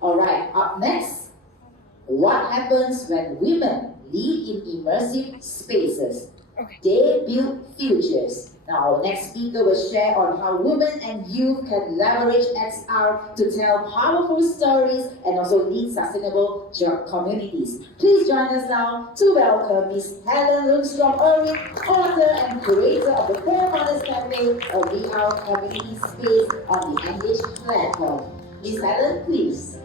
Alright, up next, what happens when women lead in immersive spaces? They build futures. Now, our next speaker will share on how women and youth can leverage XR to tell powerful stories and also lead sustainable job communities. Please join us now to welcome Ms. Helen Lundström Erwin, author and creator of the Four Mothers Cafe, a VR community space on the Engage platform. Ms. Helen, please.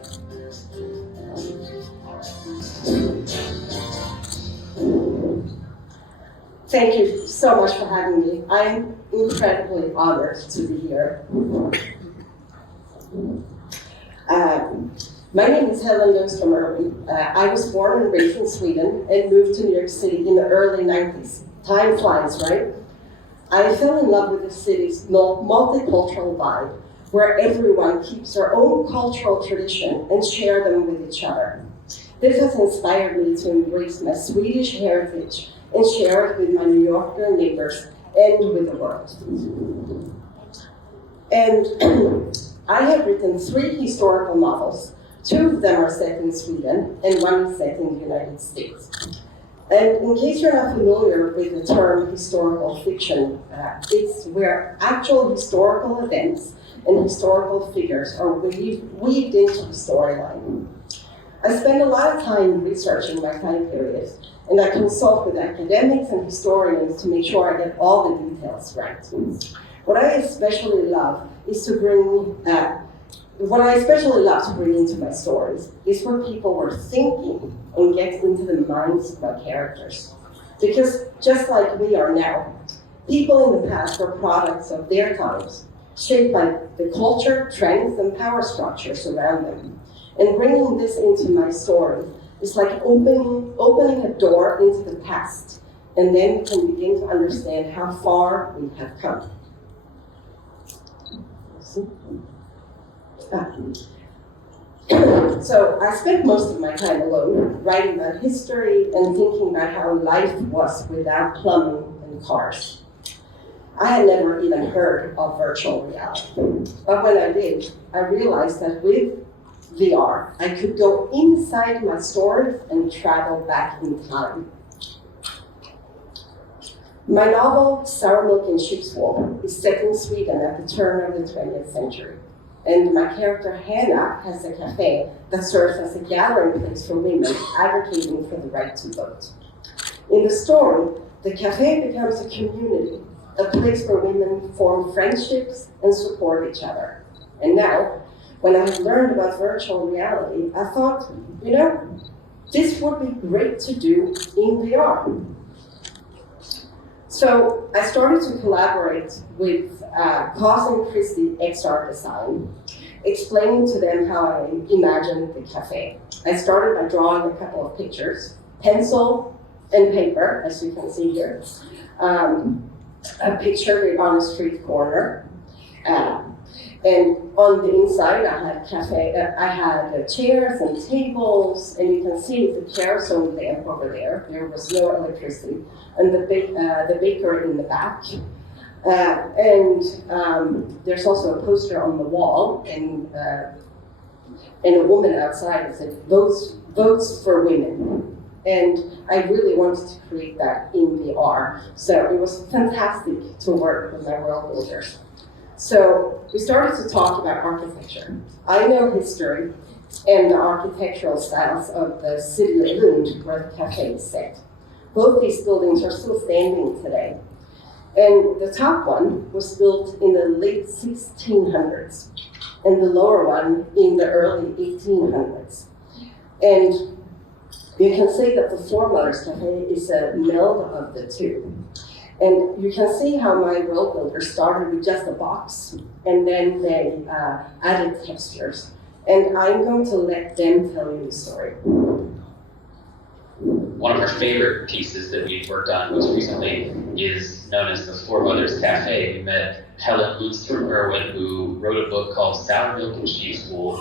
Thank you so much for having me. I'm incredibly honored to be here. My name is Helen Lundström Erwin. I was born and raised in Sweden and moved to New York City in the early 90s. Time flies, right? I fell in love with the city's multicultural vibe, where everyone keeps their own cultural tradition and share them with each other. This has inspired me to embrace my Swedish heritage and share it with my New Yorker neighbors and with the world. And I have written 3 historical novels. 2 of them are set in Sweden and 1 is set in the United States. And in case you're not familiar with the term historical fiction, it's where actual historical events and historical figures are weaved into the storyline. I spend a lot of time researching my time period, and I consult with academics and historians to make sure I get all the details right. What I especially love to bring into my stories is what people were thinking and get into the minds of my characters. Because just like we are now, people in the past were products of their times, shaped by the culture, trends, and power structures around them. And bringing this into my story is like opening a door into the past, and then we can begin to understand how far we have come. So I spent most of my time alone, writing about history and thinking about how life was without plumbing and cars. I had never even heard of virtual reality. But when I did, I realized that with VR, I could go inside my stories and travel back in time. My novel, Sour Milk and Sheep's Wool, is set in Sweden at the turn of the 20th century. And my character, Hannah, has a cafe that serves as a gathering place for women advocating for the right to vote. In the story, the cafe becomes a community, a place where women form friendships and support each other. And now, when I had learned about virtual reality, I thought, this would be great to do in VR. So I started to collaborate with Cos and Christie XR Design, explaining to them how I imagined the cafe. I started by drawing a couple of pictures, pencil and paper, as you can see here. A picture on a street corner. And on the inside, I had chairs and tables, and you can see the kerosene lamp over there. There was no electricity, and the baker in the back. There's also a poster on the wall, and a woman outside that said, "Votes for women." And I really wanted to create that in VR. So it was fantastic to work with my world builders. So we started to talk about architecture. I know history and the architectural styles of the city of Lund, where the cafe is set. Both these buildings are still standing today. And the top one was built in the late 1600s, and the lower one in the early 1800s. And you can say that the Four Mothers Cafe is a meld of the two. And you can see how my world builder started with just a box, and then they added textures. And I'm going to let them tell you the story. One of our favorite pieces that we've worked on most recently is known as the Four Mothers Cafe. We met Helen Lundström Erwin, who wrote a book called Sour Milk and Sheep's Wool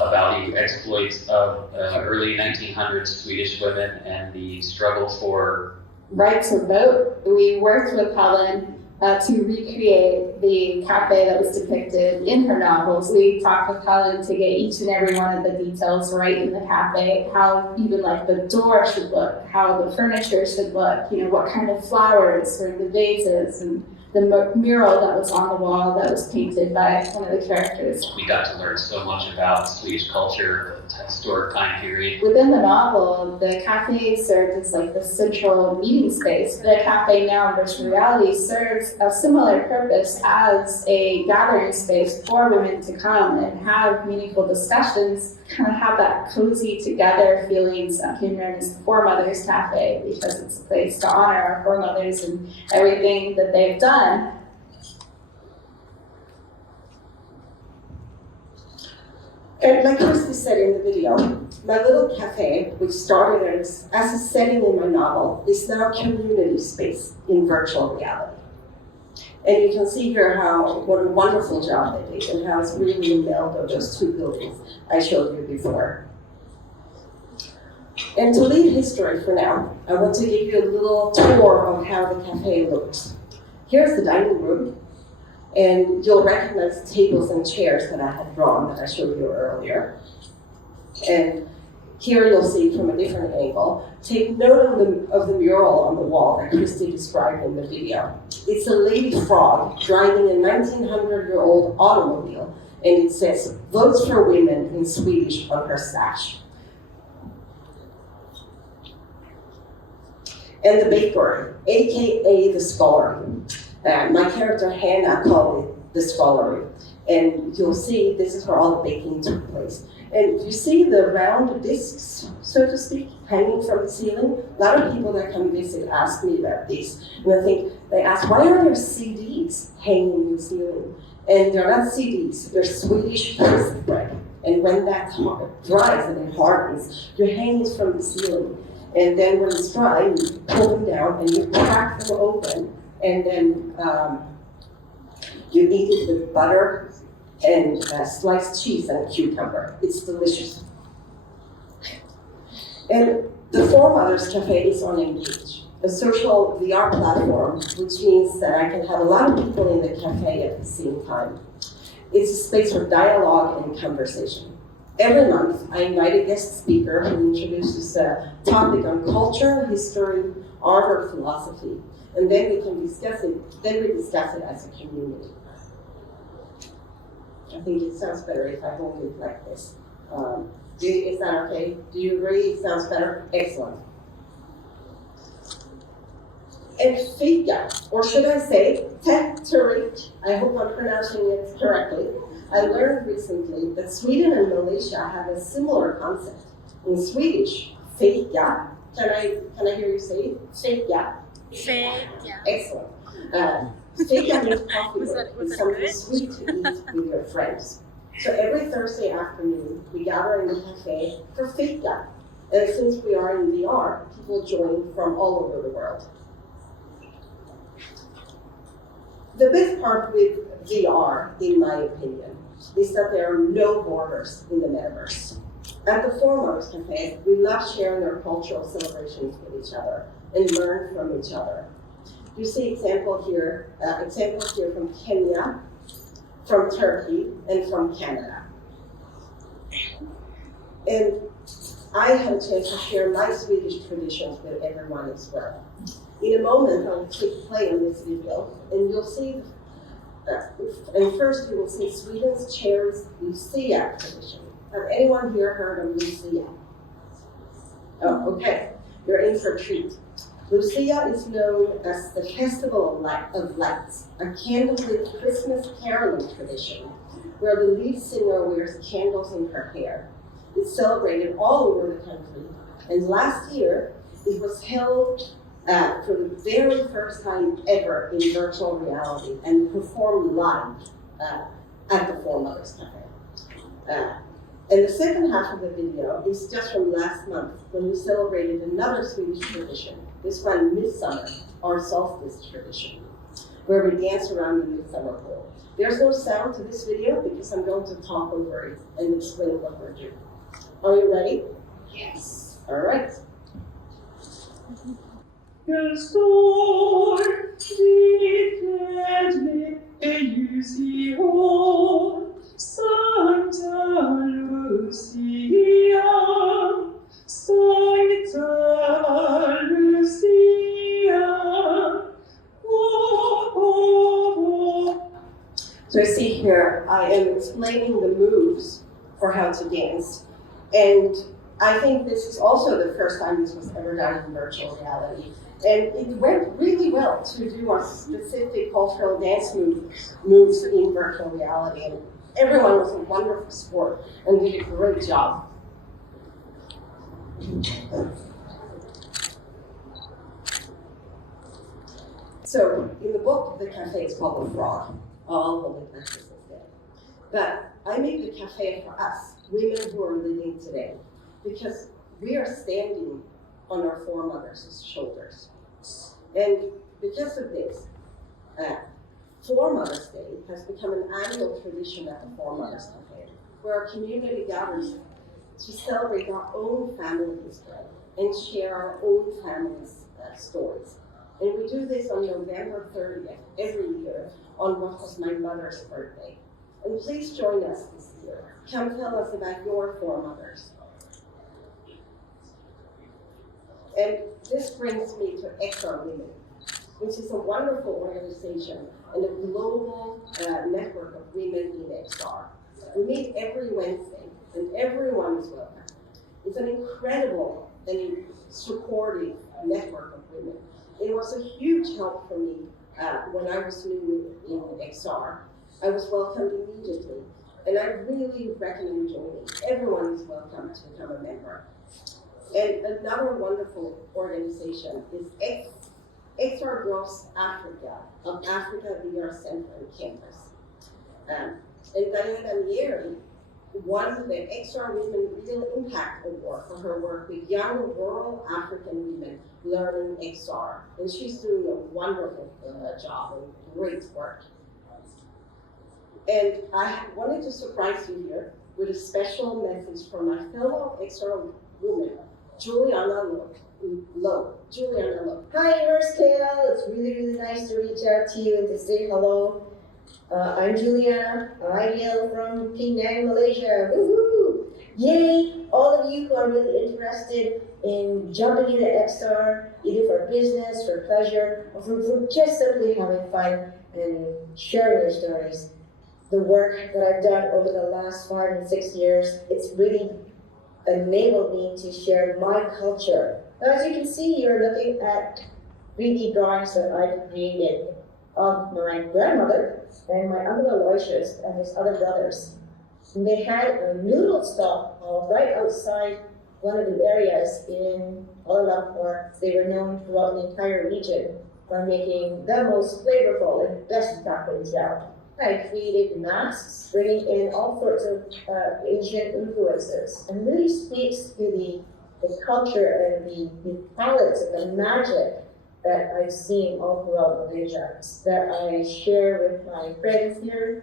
about the exploits of early 1900s Swedish women and the struggle for right to vote. We worked with Helen to recreate the cafe that was depicted in her novels. We talked with Helen to get each and every one of the details right in the cafe, how even like the door should look, how the furniture should look, what kind of flowers were in the vases, and the mural that was on the wall that was painted by one of the characters. We got to learn so much about Swedish culture, the historic time period. Within the novel, the cafe served as like the central meeting space. The cafe now in virtual reality serves a similar purpose as a gathering space for women to come and have meaningful discussions, kind of have that cozy together feelings here known as the Foremothers Cafe, because it's a place to honor our foremothers and everything that they've done. And like Christy said in the video, my little cafe, which started as a setting in my novel, is now a community space in virtual reality. And you can see here what a wonderful job they did and how it's really a meld of those two buildings I showed you before. And to leave history for now, I want to give you a little tour of how the cafe looks. Here's the dining room, and you'll recognize the tables and chairs that I had drawn that I showed you earlier. And here you'll see from a different angle. Take note of the mural on the wall that Christy described in the video. It's a lady frog driving a 1900-year-old automobile, and it says, "Votes for Women" in Swedish on her sash. And the bakery, aka the scullery. My character Hannah called it the scullery. And you'll see this is where all the baking took place. And you see the round discs, so to speak, hanging from the ceiling. A lot of people that come visit ask me about these. And they ask, why are there CDs hanging in the ceiling? And they're not CDs, they're Swedish paste bread. And when that dries and it hardens, you're hanging from the ceiling. And then when it's dry, you pull them down and you crack them open, and then you eat it with butter and sliced cheese and cucumber. It's delicious. And the Foremothers Cafe is on Engage, a social VR platform, which means that I can have a lot of people in the cafe at the same time. It's a space for dialogue and conversation. Every month, I invite a guest speaker who introduces a topic on culture, history, art, or philosophy, and then we can discuss it. Then we discuss it as a community. I think it sounds better if I hold it like this. Is that okay? Do you agree? It sounds better. Excellent. And fika, or should I say teterik? I hope I'm pronouncing it correctly. I learned recently that Sweden and Malaysia have a similar concept. In Swedish, fika. Can I hear you say it? Fika. Fika. Excellent. Fika means coffee break. It's something sweet to eat with your friends. So every Thursday afternoon, we gather in the cafe for fika. And since we are in VR, people join from all over the world. The best part with VR, in my opinion, is that there are no borders in the metaverse. At the Foremothers Cafe, we love sharing our cultural celebrations with each other and learn from each other. You see examples here from Kenya, from Turkey, and from Canada. And I had a chance to share my Swedish traditions with everyone as well. In a moment, I'll click play on this video, and you'll see, and first you will see Sweden's cherished Lucia tradition. Have anyone here heard of Lucia? Oh, okay, you're in for a treat. Lucia is known as the Festival of Lights, a candlelit Christmas caroling tradition, where the lead singer wears candles in her hair. It's celebrated all over the country, and last year it was held for the very first time ever in virtual reality and performed live at the Foremothers Cafe. And the second half of the video is just from last month when we celebrated another Swedish tradition, this one Midsummer, our solstice tradition, where we dance around the midsummer pole. There's no sound to this video because I'm going to talk over it and explain what we're doing. Are you ready? Yes. All right. Jag står vid ett ljus i år, Santa Lucia, Santa Lucia. Oh, oh, oh. So I see here, I am explaining the moves for how to dance. And I think this is also the first time this was ever done in virtual reality. And it went really well to do our specific cultural dance moves in virtual reality. And everyone was a wonderful sport and did a great job. So in the book, the cafe is called The Frog. I'll hold it like this instead. But I made the cafe for us, women who are living today, because we are standing on our foremothers' shoulders. And because of this, Foremothers Day has become an annual tradition at the Foremothers Cafe, where our community gathers to celebrate our own family history and share our own family's stories. And we do this on November 30th every year on what was my mother's birthday. And please join us this year. Come tell us about your foremothers. And this brings me to XR Women, which is a wonderful organization and a global network of women in XR. We meet every Wednesday, and everyone is welcome. It's an incredible and supportive network of women. It was a huge help for me when I was new in XR. I was welcomed immediately, and I really recommend joining. Everyone is welcome to become a member. And another wonderful organization is XR Growth Africa, of Africa VR Center and Campus. And Diana Mieri won the XR Women Real Impact Award for her work with young rural African women learning XR. And she's doing a wonderful job and great work. And I wanted to surprise you here with a special message from my fellow XR woman, Juliana Lowe. Juliana Lowe. Hi, Immerse KL. It's really nice to reach out to you and to say hello. I'm Juliana. I hail from Penang, Malaysia. Woohoo! Yay! All of you who are really interested in jumping into XR, either for business, for pleasure, or for just simply having fun and sharing your stories. The work that I've done over the last 5 and 6 years, it's really enabled me to share my culture. Now, as you can see, you're looking at 3D drawings that I've created of my grandmother and my uncle Aloysius and his other brothers. And they had a noodle stop right outside one of the areas in Kuala Lumpur. They were known throughout the entire region for making the most flavorful and best char kway teow. I created masks, bringing in all sorts of Asian influences, and really speaks to the culture and the palettes and the magic that I've seen all throughout Malaysia, that I share with my friends here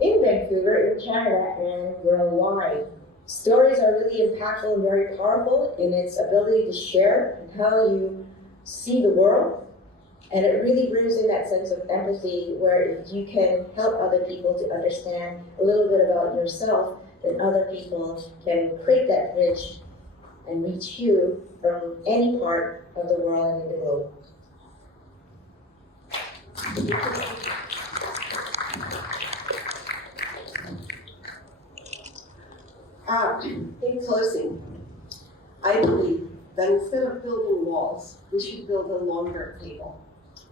in Vancouver, in Canada, and worldwide. Stories are really impactful and very powerful in its ability to share and how you see the world. And it really brings in that sense of empathy where you can help other people to understand a little bit about yourself, then other people can create that bridge and reach you from any part of the world and in the globe. In closing, I believe that instead of building walls, we should build a longer table.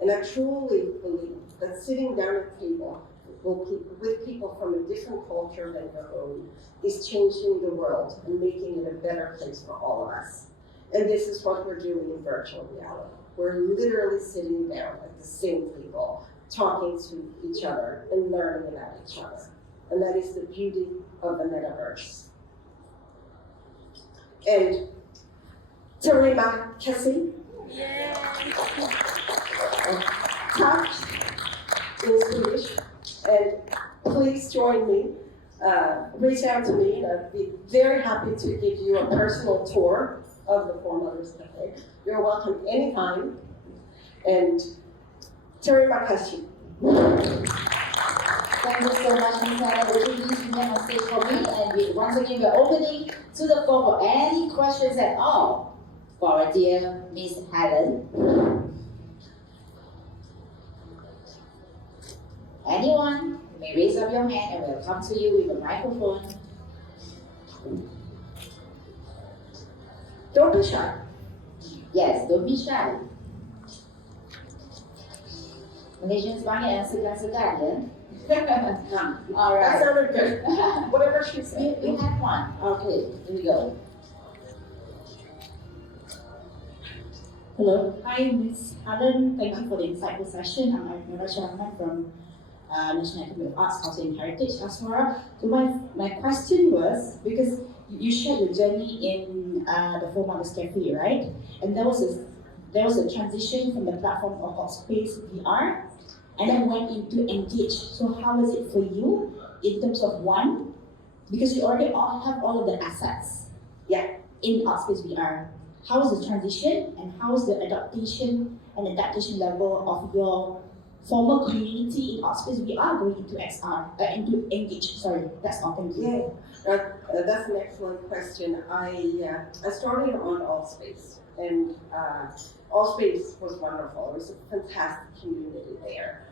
And I truly believe that sitting down at a table with people from a different culture than your own is changing the world and making it a better place for all of us. And this is what we're doing in virtual reality. We're literally sitting down at the same table, talking to each other and learning about each other. And that is the beauty of the metaverse. And terima kasih. Touch in Swedish, and please join me. Reach out to me, and I'd be very happy to give you a personal tour of the Foremothers Cafe. You're welcome anytime. And terima kasih. Thank you so much, Ms. Helen. Would you please remain on stage for me? And once again, we're opening to the floor for any questions at all for our dear Ms. Helen. Anyone, you may raise up your hand and we'll come to you with a microphone. Don't be shy. Yes, don't be shy. Malaysians banyak yang segan-segan, ya? All That right. sounded good. Whatever she said. We have one. Okay, here we go. Hello, hi Ms. Helen. Thank you for the insightful session. I'm Immerse from National Academy of Arts, Culture and Heritage, Asmara. So my question was, because you shared your journey in the Four Mothers Cafe, right? And there was a transition from the platform of Space VR, and then went into Engage. So how was it for you in terms of one, because you already have all of the assets, in Space VR. How was the transition, and how is the adaptation level of your former community in Space VR going into into Engage? Sorry, that's all. Thank you. That's an excellent question. I started on Allspace, and Allspace was wonderful. It was a fantastic community there.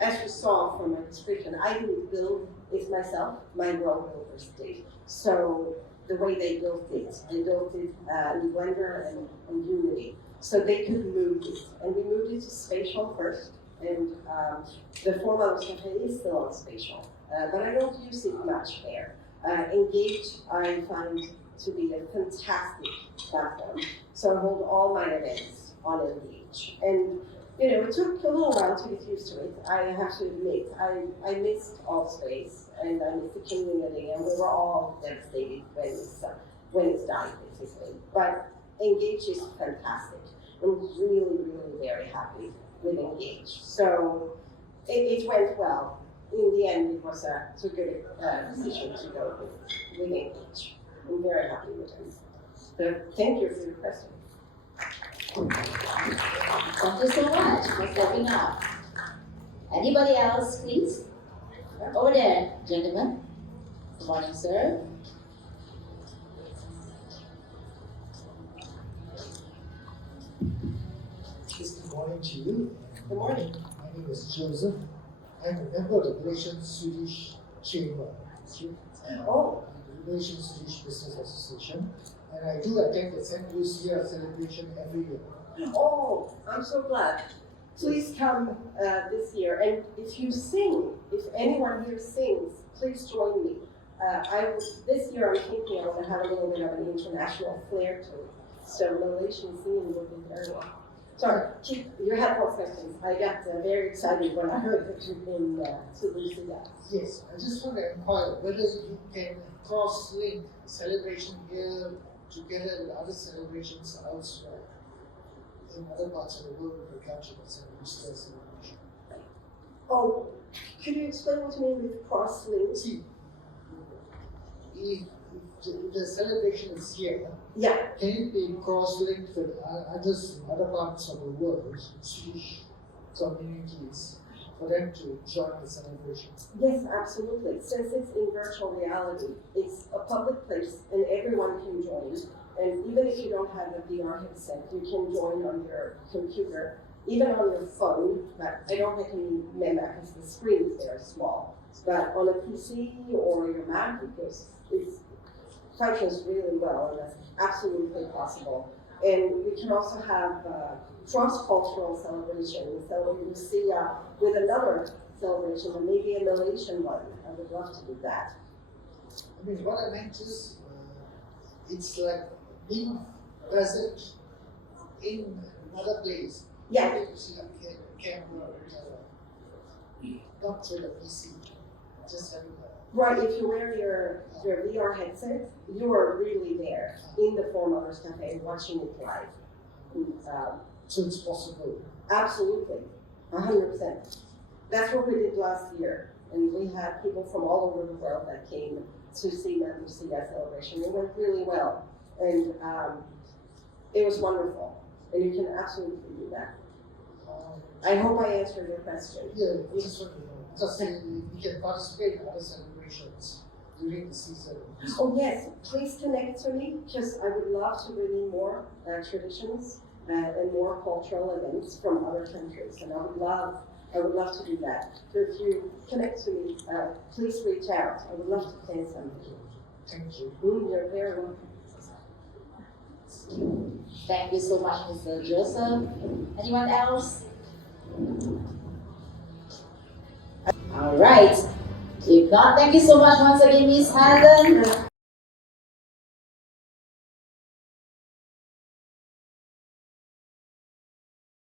As you saw from my description, I didn't build it myself. My role builders did. So the way they built it in Blender and Unity, so they could move it. And we moved it to Spatial first, and the Four Mothers Cafe is still on Spatial, but I don't use it much there. Engage, I find to be a fantastic platform, so I hold all my events on Engage. And it took a little while to get used to it. I have to admit, I missed Allspace, and I missed the community, and we were all devastated when it's died, basically. But Engage is fantastic. I'm really, really very happy with Engage. So it went well. In the end, it was a good decision to go with Engage. I'm very happy with it. So thank you for your question. Thank you so much for stepping up. Anybody else, please? Over there, gentlemen. Good morning, sir. Good morning to you. Good morning. My name is Joseph. I'm a member of the Malaysian Swedish Chamber. Oh. The Malaysian Swedish Business Association. And I do attend the St. Lucia celebration every year. Oh, I'm so glad. Please come this year. And if you sing, if anyone here sings, please join me. This year I'm thinking I want to have a little bit of an international flair to it. So Malaysian singing will be very well. Sorry, you had more questions. I got very excited when I heard that you've been to Lucia. Yes, I just want to inquire whether you can cross-link celebration here together with other celebrations elsewhere in other parts of the world with regard to the St. Lucia celebration. Oh, could you explain what you mean with cross-link? See, if the celebration is here, can it be cross-linked with others in other parts of the world, Swedish communities, for them to join the celebration? Yes, absolutely. Since it's in virtual reality, it's a public place and everyone can join. And even if you don't have a VR headset, you can join on your computer, even on your phone. But I don't recommend Mac because the screen is very small. But on a PC or your Mac, it functions really well, and that's absolutely possible. And we can also have cross-cultural celebration. We celebrate Lucia with another celebration, and maybe a Malaysian one. I would love to do that. I mean, what I meant is, it's like being present in another place. Yeah. You see a camera, not with a PC, just having a... Right, if you wear your VR headset, you are really there in the Four Mothers Cafe watching it live. So it's possible. Absolutely, 100%. That's what we did last year, and we had people from all over the world that came to see the Lucia celebration. It went really well, and it was wonderful. and you can absolutely do that. Um, I hope I answered your question. Yeah, just want to know. Just you can participate in other celebrations during the season. Oh yes, please connect to me because I would love to bring in more traditions and more cultural events from other countries, and I would love to do that. So if you connect to me, please reach out. I would love to plan something. Thank you. You're very welcome. Thank you so much, Mr. Joseph. Anyone else? All right. If not, thank you so much once again, Miss Helen.